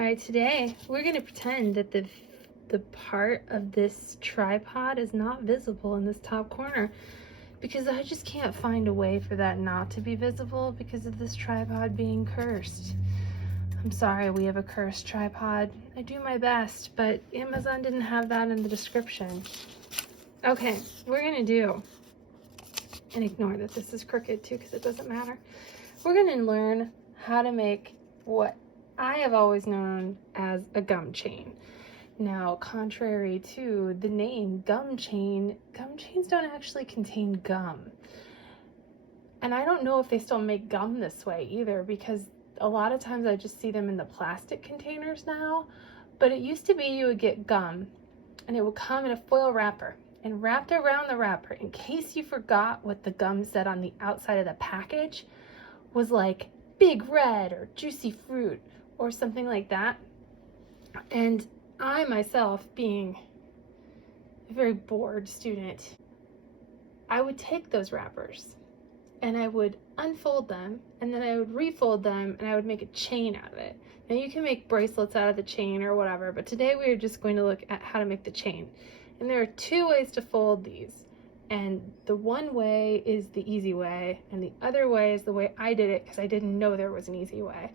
All right, today we're going to pretend that the part of this tripod is not visible in this top corner because I just can't find a way for that not to be visible because of this tripod being cursed. I'm sorry, we have a cursed tripod. I do my best, but Amazon didn't have that in the description. Okay, we're going to do, and ignore that this is crooked too because it doesn't matter. We're going to learn how to make what I have always known as a gum chain. Now, contrary to the name gum chains don't actually contain gum. And I don't know if they still make gum this way either, because a lot of times I just see them in the plastic containers now. But it used to be you would get gum and it would come in a foil wrapper, and wrapped around the wrapper, in case you forgot what the gum said on the outside of the package, was like big red or juicy fruit or something like that. And I myself, being a very bored student, I would take those wrappers and I would unfold them, and then I would refold them, and I would make a chain out of it. Now you can make bracelets out of the chain or whatever, but today we are just going to look at how to make the chain. And there are two ways to fold these. And the one way is the easy way, and the other way is the way I did it because I didn't know there was an easy way.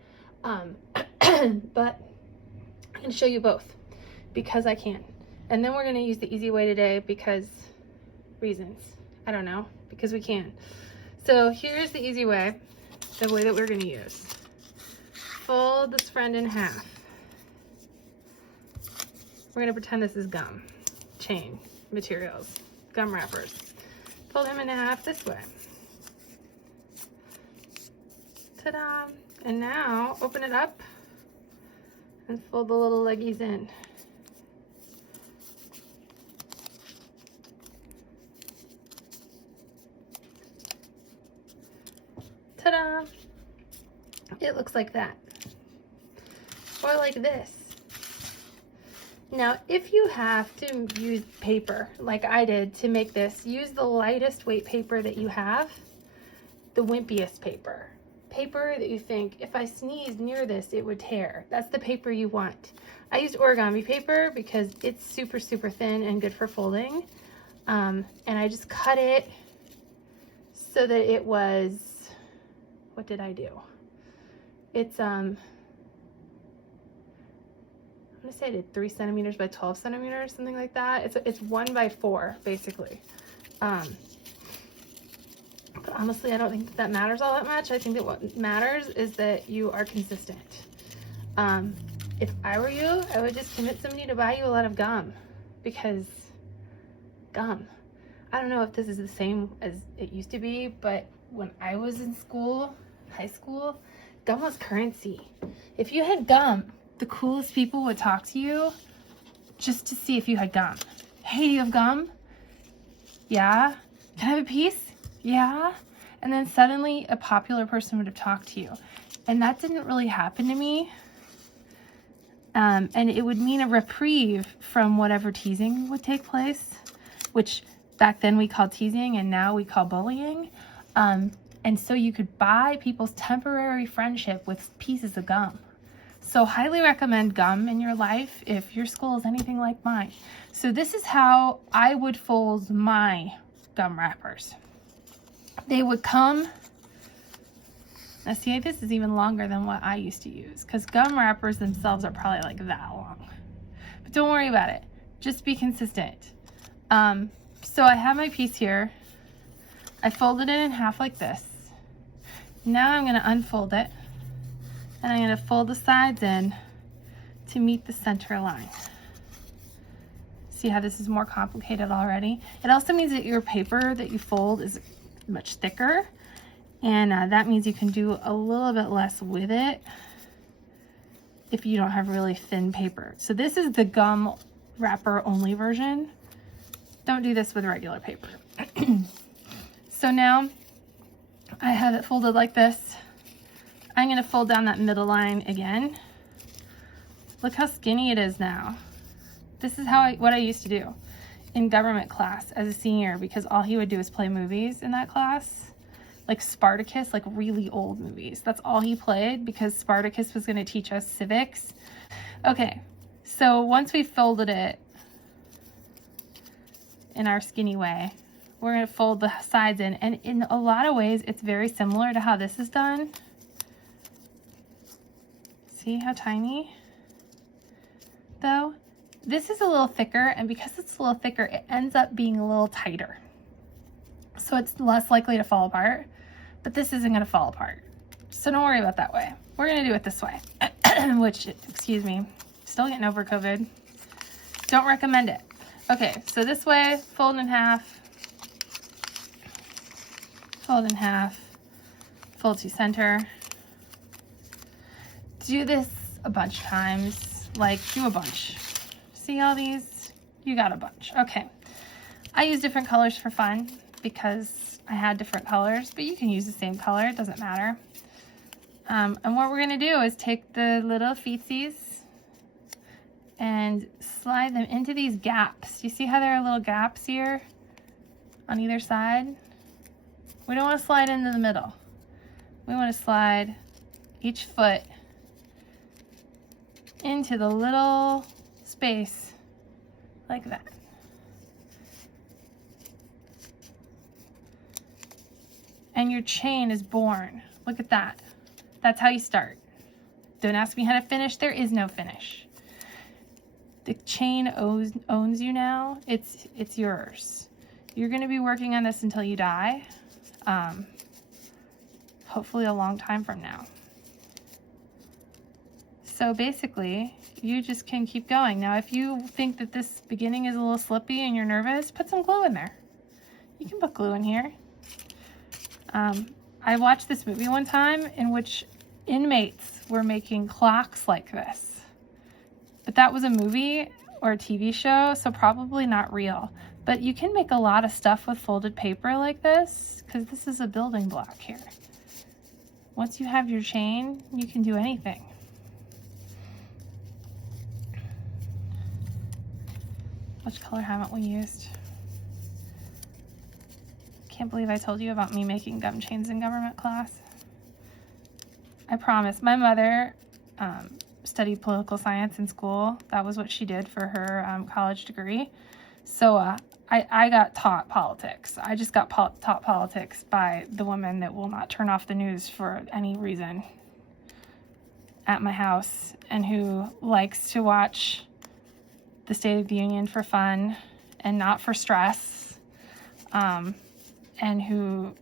But I'm going to show you both because I can. And then we're going to use the easy way today because reasons. I don't know, because we can. So here's the easy way, the way that we're going to use. Fold this friend in half. We're going to pretend this is gum, chain, materials, gum wrappers. Fold him in half this way. Ta-da! And now open it up and fold the little leggies in. Ta-da! It looks like that. Or like this. Now, if you have to use paper, like I did to make this, use the lightest weight paper that you have, the wimpiest paper. Paper that you think, if I sneeze near this, it would tear. That's the paper you want. I used origami paper because it's super, super thin and good for folding. And I just cut it so that it was, what did I do? It's, I'm gonna say I did 3 centimeters by 12 centimeters, something like that. It's 1 by 4, basically. But honestly, I don't think that matters all that much. I think that what matters is that you are consistent. If I were you, I would just convince somebody to buy you a lot of gum, because gum. I don't know if this is the same as it used to be, but when I was in school, high school, gum was currency. If you had gum, the coolest people would talk to you just to see if you had gum. Hey, do you have gum? Yeah. Can I have a piece? Yeah. And then suddenly a popular person would have talked to you. And that didn't really happen to me. And it would mean a reprieve from whatever teasing would take place, which back then we called teasing and now we call bullying. And so you could buy people's temporary friendship with pieces of gum. So highly recommend gum in your life if your school is anything like mine. So this is how I would fold my gum wrappers. They would come, now see, this is even longer than what I used to use because gum wrappers themselves are probably like that long. But don't worry about it. Just be consistent. So I have my piece here. I folded it in half like this. Now I'm going to unfold it. And I'm going to fold the sides in to meet the center line. See how this is more complicated already? It also means that your paper that you fold is much thicker. And that means you can do a little bit less with it if you don't have really thin paper. So this is the gum wrapper only version. Don't do this with regular paper. So now I have it folded like this. I'm going to fold down that middle line again. Look how skinny it is now. This is what I used to do in government class as a senior, because all he would do is play movies in that class. like Spartacus, like really old movies. That's all he played because Spartacus was going to teach us civics. Okay, so once we folded it in our skinny way, we're going to fold the sides in, and in a lot of ways it's very similar to how this is done. See how tiny? Though this is a little thicker, and because it's a little thicker, it ends up being a little tighter. So it's less likely to fall apart, but this isn't going to fall apart. So don't worry about that way. We're going to do it this way, which, excuse me, still getting over COVID. Don't recommend it. Okay, so this way, fold in half, fold in half, fold to center. Do this a bunch of times, like do a bunch. See all these? You got a bunch. Okay. I use different colors for fun because I had different colors, but you can use the same color, it doesn't matter. And what we're gonna do is take the little feetsies and slide them into these gaps. You see how there are little gaps here on either side? We don't want to slide into the middle. We want to slide each foot into the little space like that. And your chain is born. Look at that. That's how you start. Don't ask me how to finish. There is no finish. The chain owns you now. It's yours. You're going to be working on this until you die. Hopefully a long time from now. So basically, you just can keep going. Now, if you think that this beginning is a little slippy and you're nervous, put some glue in there. You can put glue in here. I watched this movie one time in which inmates were making clocks like this. But that was a movie or a TV show, so probably not real. But you can make a lot of stuff with folded paper like this, because this is a building block here. Once you have your chain, you can do anything. Which color haven't we used? Can't believe I told you about me making gum chains in government class. I promise. My mother studied political science in school. That was what she did for her college degree. So I got taught politics. I just got taught politics by the woman that will not turn off the news for any reason at my house, and who likes to watch the State of the Union for fun and not for stress, and who,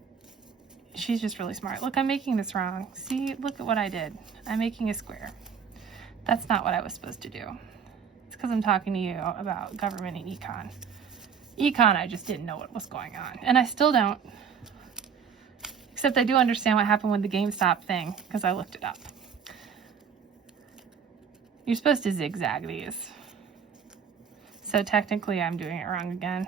she's just really smart. Look, I'm making this wrong. See, look at what I did. I'm making a square. That's not what I was supposed to do. It's because I'm talking to you about government and econ. Econ, I just didn't know what was going on. And I still don't. Except I do understand what happened with the GameStop thing, because I looked it up. You're supposed to zigzag these. So technically I'm doing it wrong again.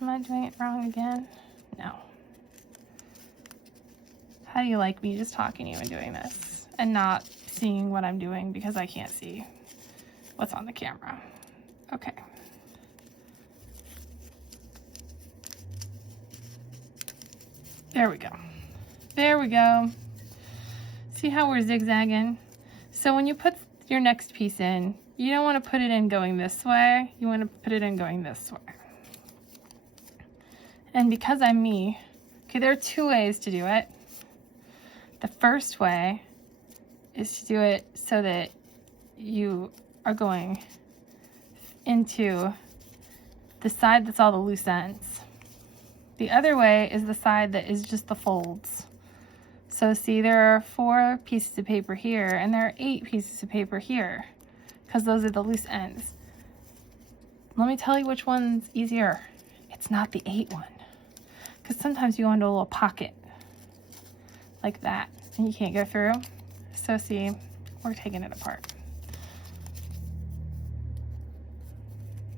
Am I doing it wrong again? No. How do you like me just talking to you and doing this and not seeing what I'm doing because I can't see what's on the camera? Okay. There we go. There we go. See how we're zigzagging? So when you put your next piece in, you don't want to put it in going this way. You want to put it in going this way. And because I'm me, okay, there are two ways to do it. The first way is to do it so that you are going into the side that's all the loose ends. The other way is the side that is just the folds. So see, there are 4 pieces of paper here, and there are 8 pieces of paper here, because those are the loose ends. Let me tell you which one's easier. It's not the 8 one. Because sometimes you go into a little pocket like that and you can't go through. So see, we're taking it apart.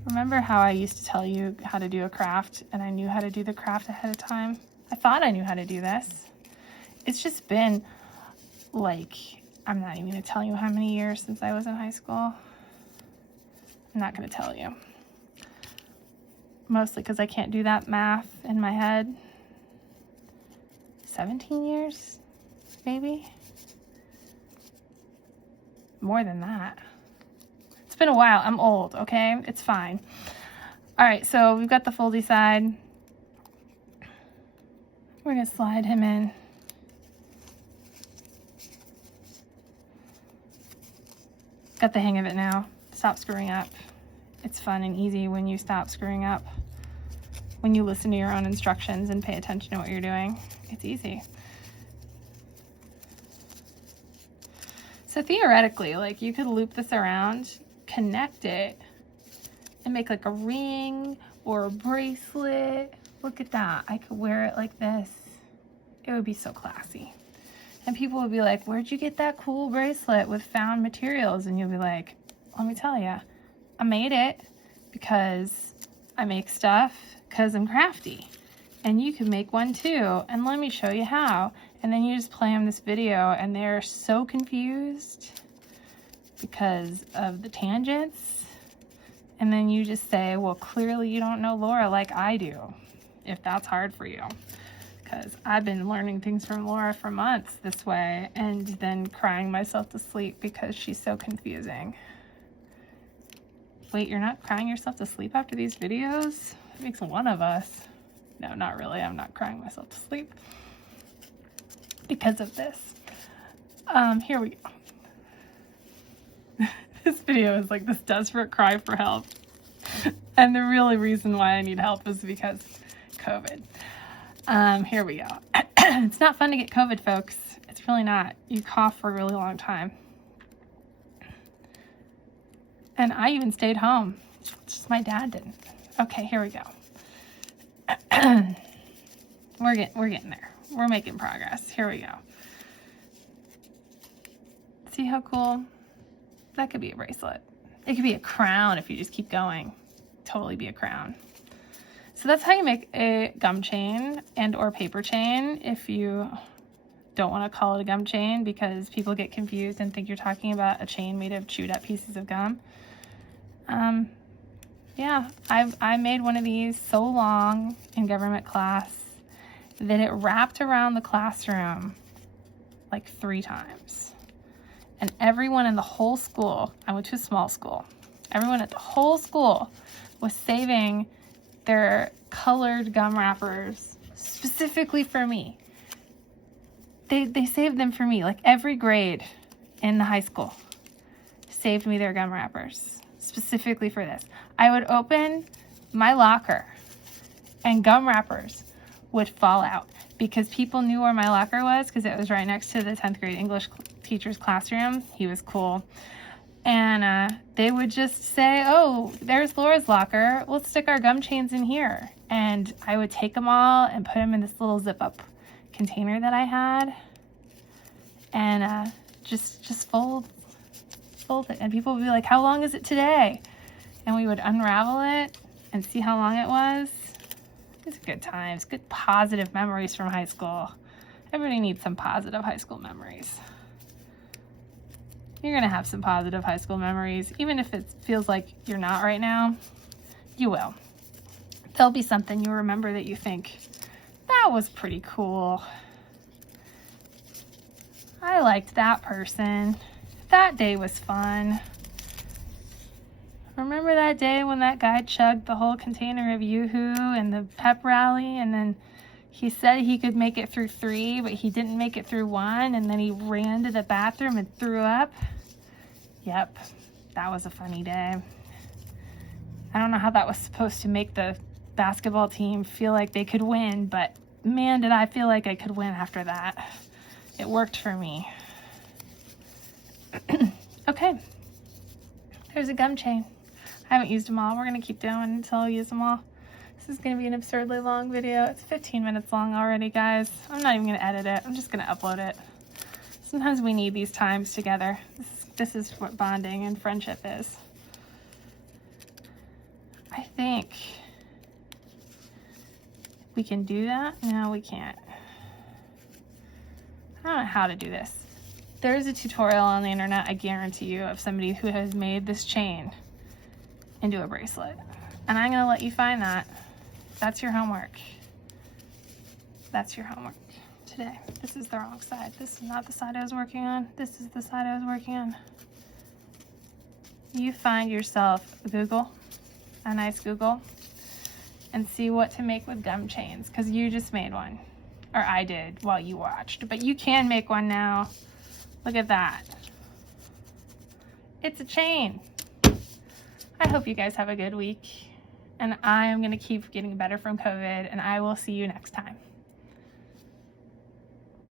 Remember how I used to tell you how to do a craft and I knew how to do the craft ahead of time? I thought I knew how to do this. It's just been like, I'm not even going to tell you how many years since I was in high school. I'm not going to tell you. Mostly because I can't do that math in my head. 17 years, maybe? More than that. It's been a while. I'm old, okay? It's fine. All right, so we've got the foldy side. We're gonna slide him in. Got the hang of it now. Stop screwing up. It's fun and easy when you stop screwing up. When you listen to your own instructions and pay attention to what you're doing, it's easy. So theoretically, like, you could loop this around, connect it, and make like a ring or a bracelet. Look at that. I could wear it like this. It would be so classy. And people would be like, where'd you get that cool bracelet with found materials? And you'll be like, let me tell you, I made it because I make stuff because I'm crafty. And you can make one too. And let me show you how. And then you just play them this video and they're so confused because of the tangents. And then you just say, well, clearly you don't know Laura like I do, if that's hard for you. Because I've been learning things from Laura for months this way and then crying myself to sleep because she's so confusing. Wait, you're not crying yourself to sleep after these videos? That makes one of us. No, not really. I'm not crying myself to sleep because of this. Here we go. This video is like this desperate cry for help. And the really reason why I need help is because COVID. Here we go. It's not fun to get COVID, folks. It's really not. You cough for a really long time. And I even stayed home. Just my dad didn't. Okay, here we go. We're getting there. We're making progress. Here we go. See how cool? That could be a bracelet. It could be a crown if you just keep going. Totally be a crown. So that's how you make a gum chain and or paper chain if you don't want to call it a gum chain because people get confused and think you're talking about a chain made of chewed up pieces of gum. Yeah, I made one of these so long in government class that it wrapped around the classroom like 3 times. And everyone in the whole school, I went to a small school, everyone at the whole school was saving their colored gum wrappers specifically for me. They saved them for me. Like every grade in the high school saved me their gum wrappers specifically for this. I would open my locker and gum wrappers would fall out because people knew where my locker was because it was right next to the 10th grade English teacher's classroom. He was cool. And they would just say, oh, there's Laura's locker. Let's stick our gum chains in here. And I would take them all and put them in this little zip up container that I had. And just fold it. And people would be like, how long is it today? And we would unravel it and see how long it was. It's good times, good positive memories from high school. Everybody needs some positive high school memories. You're gonna have some positive high school memories, even if it feels like you're not right now, you will. There'll be something you remember that you think, that was pretty cool. I liked that person. That day was fun. Remember that day when that guy chugged the whole container of Yoo-Hoo and the pep rally, and then he said he could make it through 3, but he didn't make it through 1, and then he ran to the bathroom and threw up? Yep, that was a funny day. I don't know how that was supposed to make the basketball team feel like they could win, but man, did I feel like I could win after that. It worked for me. Okay, there's a gum chain. I haven't used them all. We're going to keep doing until I use them all. This is going to be an absurdly long video. It's 15 minutes long already, guys. I'm not even going to edit it. I'm just going to upload it. Sometimes we need these times together. This is what bonding and friendship is. I think we can do that. No, we can't. I don't know how to do this. There's a tutorial on the internet, I guarantee you, of somebody who has made this chain into a bracelet. And I'm gonna let you find that. That's your homework. That's your homework. today. This is the wrong side. This is not the side I was working on. This is the side I was working on. You find yourself Google, a nice Google, and see what to make with gum chains, because you just made one. Or I did while you watched. But you can make one now. Look at that. It's a chain. I hope you guys have a good week. And I am going to keep getting better from COVID, and I will see you next time.